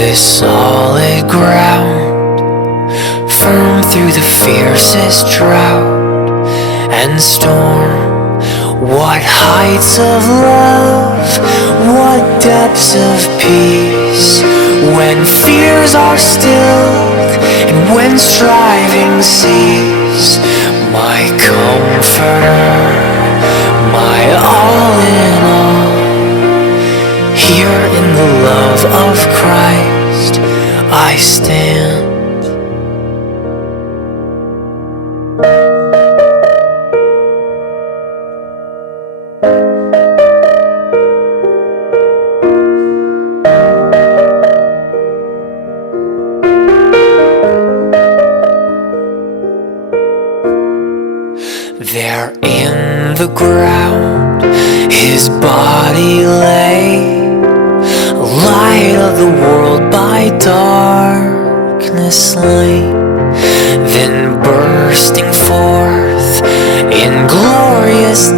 this solid ground, firm through the fiercest drought and storm. What heights of love, what depths of peace, when fears are stilled and when striving cease. My comforter, my all in all, here in the love of Christ I stand. There in the ground his body lay, light of the world by darkness slain. Then bursting forth in glorious